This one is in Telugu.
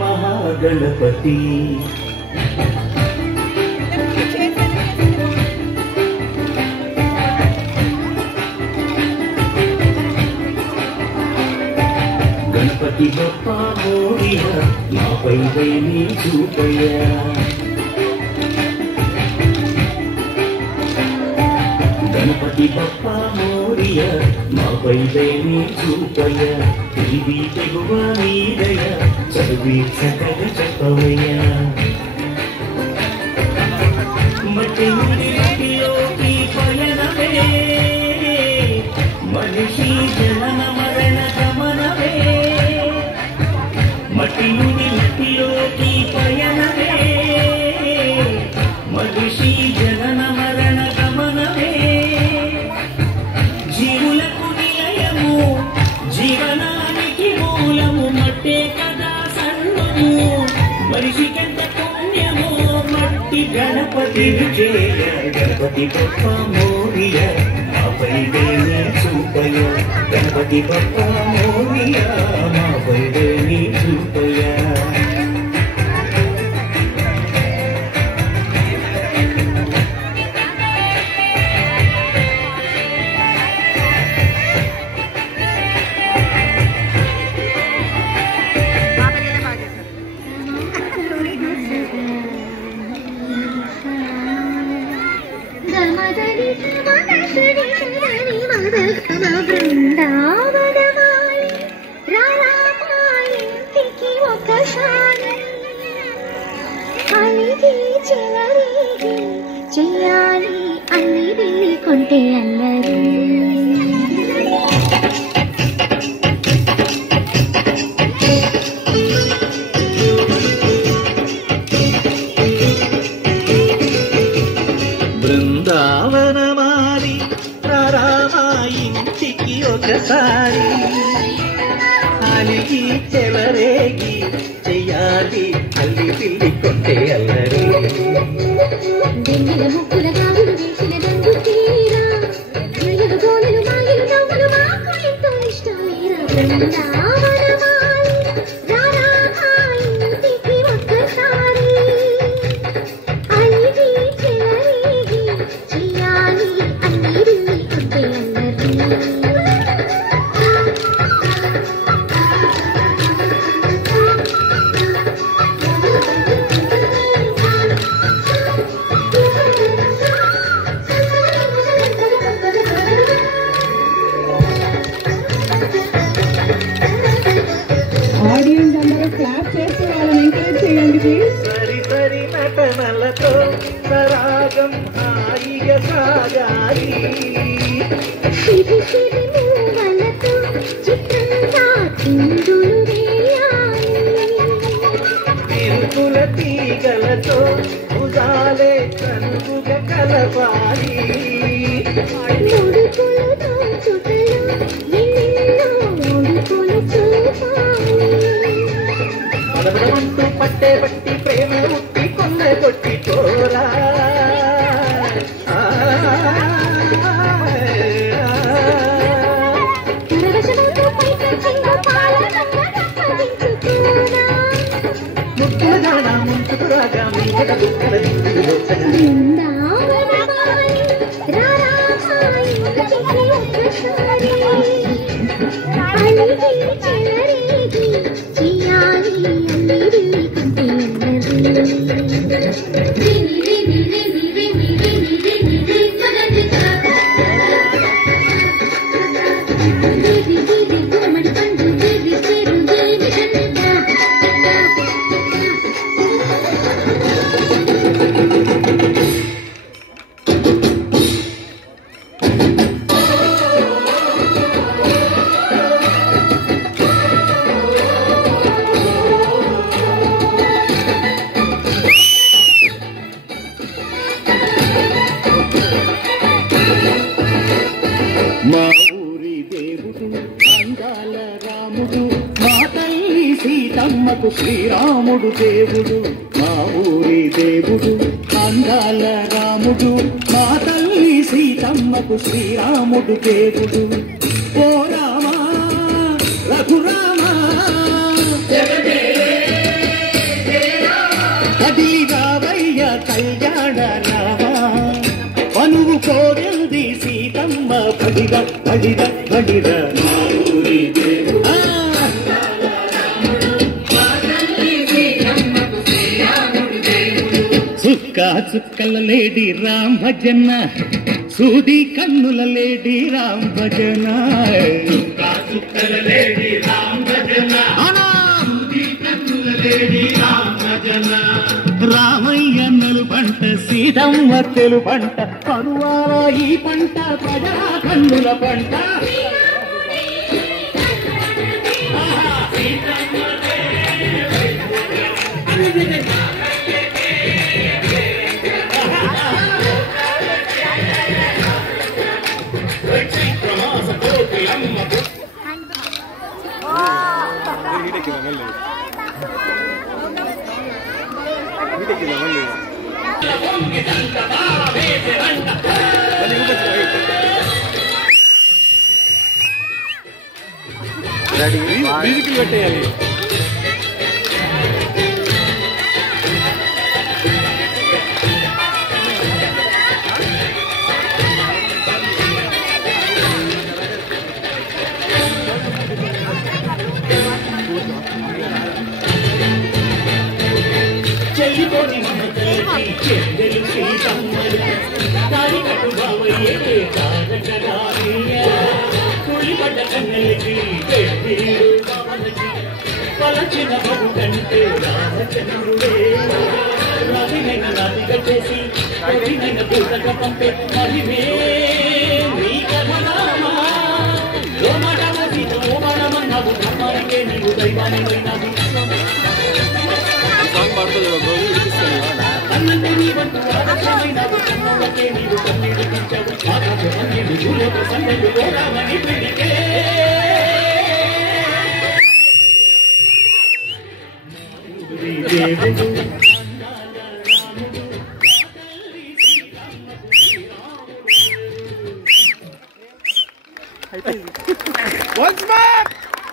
महागणपति गणपति बप्पा मोरिया नापै दयनी చూపయ్యా गणपति बप्पा मोरिया नापै दयनी చూపయ్యా ఇది తెగువ నీదయ చదివి చక్కగా చెప్పవయ్యా మట్టి నుండిలోకి పయనమే మనిషి జనన మరణ గమనమే మట్టి నుండిలోకి పయనమే మనిషి జనన మరణ గమనమే జీవులకు నిలయము జీవనానికి మూలము మట్టే కదా సర్వము మనిషికెంత పుణ్యము మట్టి గణపతి విజయ గణపతి బప్పా మోరియా నాపై దయని చూపయ్యా గణపతి బప్పా మోరియా నాపై దయని చూపయ్యా చెయ్యాలి అన్ని వెళ్ళి కొంటే అల్లరి బృందావనమారి రామా ఇంటికి ఒకసారి అలిగి చెలరేగి చెయ్యాలి అల్లి పిల్లి కొంటే అల్లరి వెన్నెల ముక్కుల గాజులు వేసిన దండు తీరా వెలుగు గోలెలు మాయలు నవ్వులు మాకు ఎంతో ఇష్టమేరా బృందావనమాలి రామా ఇంటికి ఒక్కసారి అలిగి చెలరేగి చెయ్యాలి అన్ని వెళ్ళి కొంటే అల్లరి ఆడియన్స్ అందరూ క్లాప్ చేస్తూ వాళ్ళని ఎంకరేజ్ చేయండి ప్లీజ్. సరి సరి నటనలతో సరాగం హాయిగా సాగాలి శిరి శిరి మూవలతో చిత్రంగా చిందులు వేయాలి తిరుకుల తీగలతో ఉదాలే కనుగుగా కలవాలి ముడుకులు దోచుటలో ఎన్నెన్నో ముడుకులు చూపాలి అడగమంటూ పట్టే బట్టి ప్రేమ ఉట్టి కొన్న కొట్టి పోరా పరవశముతో పైకంగా పాలనమ్మ తప్పదించుకోనా ముక్కుల దాన ముంచుకు రాగా మీగడ దుక్కల దిక్కులు బృందావనమాలి రామా ఇంటికి ఒక్కసారి అలిగి చెలరేగి చెయ్యాలి అన్ని వెళ్ళి కొంటే గుమ్మడి పండు దేవి పేరు దేవి మా ఊరి దేవుడు అందాల రాముడు మా తల్లి సీతమ్మకు శ్రీరాముడు దేవుడు మా ఊరి దేవుడు అందాల రాముడు మా తల్లి సీతమ్మకు శ్రీరాముడు దేవుడు ఓ రామా రఘురామా జగదే బడిర బడిర చుక్క చుక్కల లేడి రామ్ భజన సూది కన్నుల లేడి రామ్ భజన చుక్కల లేడి రామ్ భజన సూది కన్నుల లేడి రామ్ భజన రామయ్య నలు పంట సీతమ్మ తెలు పంట కరువాల ఈ పంట ప్రజా కన్నుల పంట మ్యూజిక్ పెట్టేయాలి చెల్లిపోని మమతలకి చెల్లెలు సీతమ్మలు దారి కట్టు బావయ్యే కాదకరామయ్య తులిపడ్డ కన్నెలకి పెళ్ళిళ్ళు బావలకి పలచిన బహు కంటే రామచంద్రుడే రవినైన నాటిక చేసి రవినైన పూతక పంపే మహిమే నీ కథనామా లోమడమది లోమడమన్నావు బ్రహ్మానికే నీవు దైవాన్ని పోయినావు అన్నంటే నీ వంతు ఆదర్శమైనవు కన్నులకే నీవు కన్నీరు తెచ్చావు ఆకాశ కన్నీరు భూలోక సన్నెలు రామని పిడికే Once more!